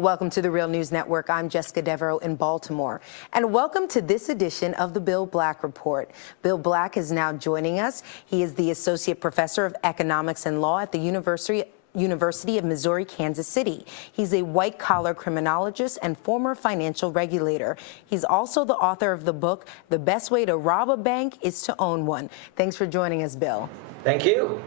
Welcome to the Real News Network. I'm Jessica Devereaux in Baltimore. And welcome to this edition of the Bill Black Report. Bill Black is now joining us. He is the Associate Professor of Economics and Law at the University of Missouri, Kansas City. He's a white-collar criminologist and former financial regulator. He's also the author of the book, The Best Way to Rob a Bank is to Own One. Thanks for joining us, Bill. Thank you.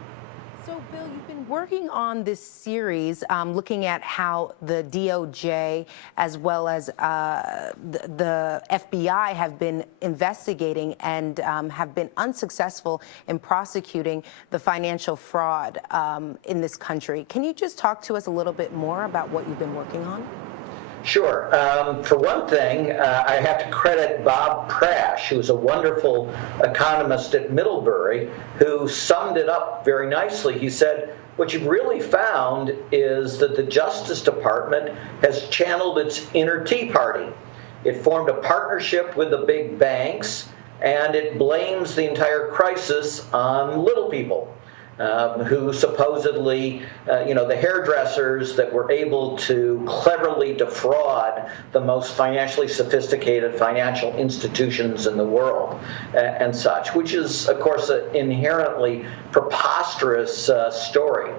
So, Bill, you've been working on this series looking at how the DOJ as well as the FBI have been investigating and have been unsuccessful in prosecuting the financial fraud in this country. Can you just talk to us a little bit more about what you've been working on? Sure. For one thing, I have to credit Bob Prash, who's a wonderful economist at Middlebury, who summed it up very nicely. He said, what you've really found is that the Justice Department has channeled its inner Tea Party. It formed a partnership with the big banks, and it blames the entire crisis on little people. Who supposedly, the hairdressers that were able to cleverly defraud the most financially sophisticated financial institutions in the world and such, which is, of course, an inherently preposterous story.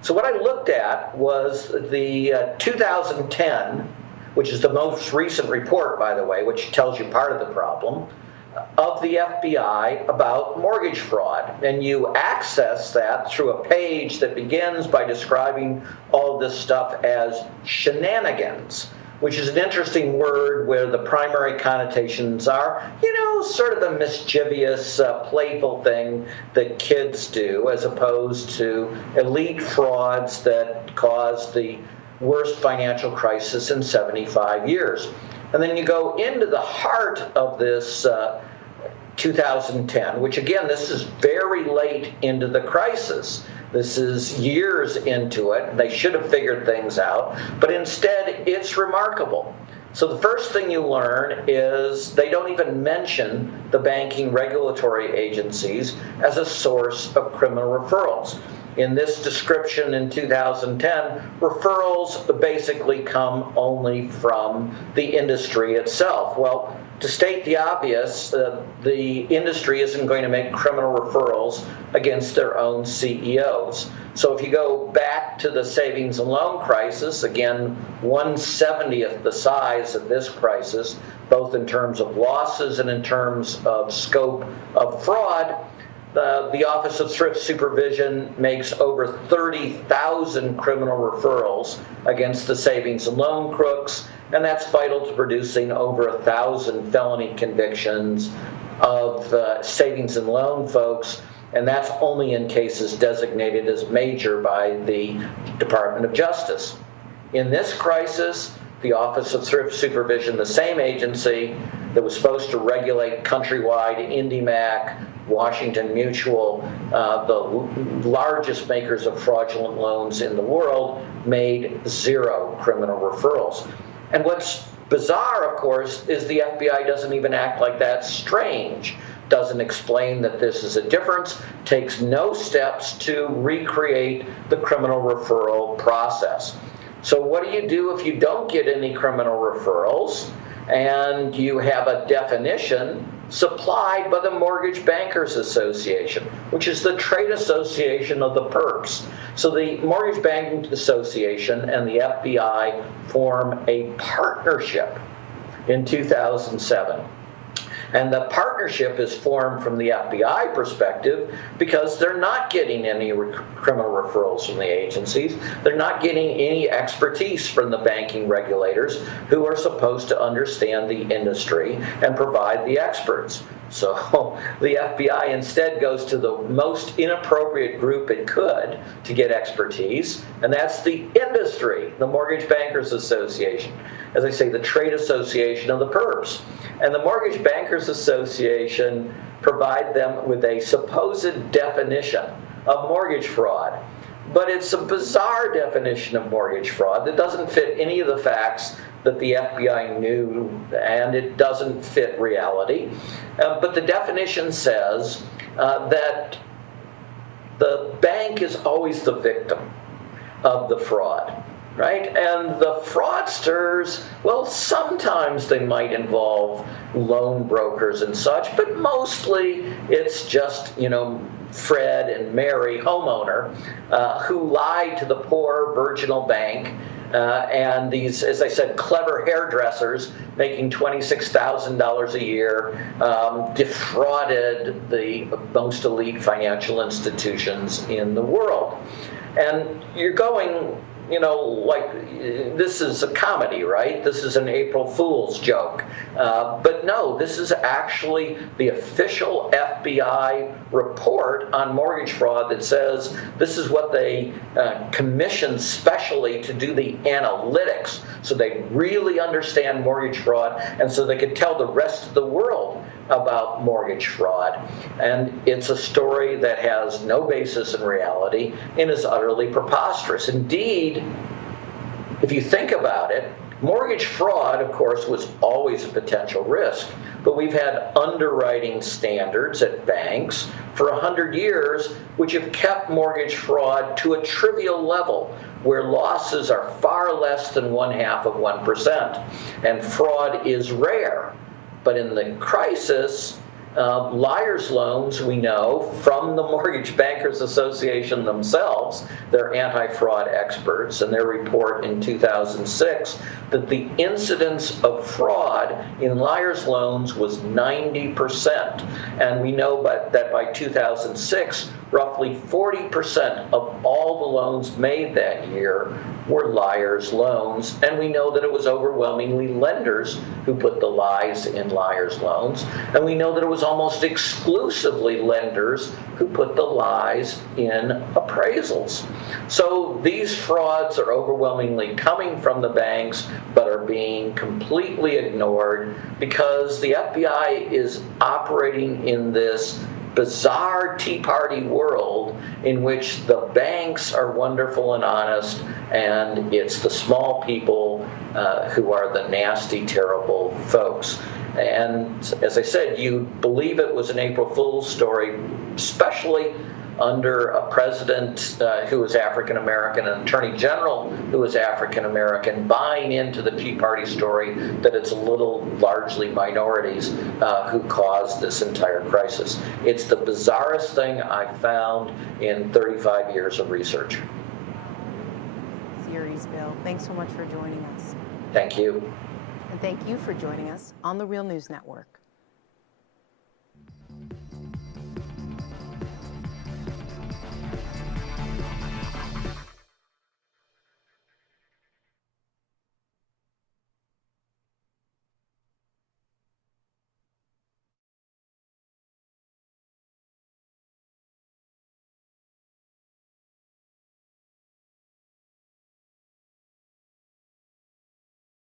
So what I looked at was the 2010, which is the most recent report, by the way, which tells you part of the problem, of the FBI about mortgage fraud. And you access that through a page that begins by describing all this stuff as shenanigans, which is an interesting word where the primary connotations are, sort of a mischievous, playful thing that kids do, as opposed to elite frauds that caused the worst financial crisis in 75 years. And then you go into the heart of this 2010, which again, this is very late into the crisis. This is years into it. They should have figured things out, but instead it's remarkable. So the first thing you learn is they don't even mention the banking regulatory agencies as a source of criminal referrals. In this description in 2010, referrals basically come only from the industry itself. Well, to state the obvious, the industry isn't going to make criminal referrals against their own CEOs. So if you go back to the savings and loan crisis, again, 1/70th the size of this crisis, both in terms of losses and in terms of scope of fraud, the Office of Thrift Supervision makes over 30,000 criminal referrals against the savings and loan crooks, and that's vital to producing over 1,000 felony convictions of savings and loan folks, and that's only in cases designated as major by the Department of Justice. In this crisis, the Office of Thrift Supervision, the same agency that was supposed to regulate Countrywide, IndyMac, Washington Mutual, the largest makers of fraudulent loans in the world, made 0 criminal referrals. And what's bizarre, of course, is the FBI doesn't even act like that's strange, doesn't explain that this is a difference, takes no steps to recreate the criminal referral process. So what do you do if you don't get any criminal referrals and you have a definition supplied by the Mortgage Bankers Association, which is the trade association of the perps? So the Mortgage Banking Association and the FBI form a partnership in 2007. And the partnership is formed from the FBI perspective because they're not getting any criminal referrals from the agencies. They're not getting any expertise from the banking regulators who are supposed to understand the industry and provide the experts. So the FBI instead goes to the most inappropriate group it could to get expertise, and that's the industry, the Mortgage Bankers Association. As I say, the trade association of the perps. And the Mortgage Bankers Association provide them with a supposed definition of mortgage fraud. But it's a bizarre definition of mortgage fraud that doesn't fit any of the facts that the FBI knew, and it doesn't fit reality. But the definition says that the bank is always the victim of the fraud. right? And the fraudsters, well, sometimes they might involve loan brokers and such, but mostly it's just, Fred and Mary, homeowner, who lied to the poor virginal bank. And these, as I said, clever hairdressers making $26,000 a year defrauded the most elite financial institutions in the world. And you're going, this is a comedy, right? This is an April Fool's joke. But no, this is actually the official FBI report on mortgage fraud that says this is what they commissioned specially to do the analytics, so they really understand mortgage fraud and so they could tell the rest of the world about mortgage fraud. And it's a story that has no basis in reality and is utterly preposterous. Indeed, if you think about it, mortgage fraud, of course, was always a potential risk, but we've had underwriting standards at banks for 100 years which have kept mortgage fraud to a trivial level, where losses are far less than 0.5%, and fraud is rare. But in the crisis, liar's loans, we know from the Mortgage Bankers Association themselves, they're anti-fraud experts, and their report in 2006, that the incidence of fraud in liar's loans was 90%. And we know that by 2006, roughly 40% of all the loans made that year were liar's loans, and we know that it was overwhelmingly lenders who put the lies in liar's loans, and we know that it was almost exclusively lenders who put the lies in appraisals. So these frauds are overwhelmingly coming from the banks, but are being completely ignored because the FBI is operating in this bizarre Tea Party world in which the banks are wonderful and honest, and it's the small people who are the nasty, terrible folks. And as I said, you believe it was an April Fool's story, especially under a president who was African American, an attorney general who was African American, buying into the Tea Party story that it's largely minorities who caused this entire crisis. It's the bizarrest thing I've found in 35 years of research. Series, Bill. Thanks so much for joining us. Thank you. And thank you for joining us on the Real News Network.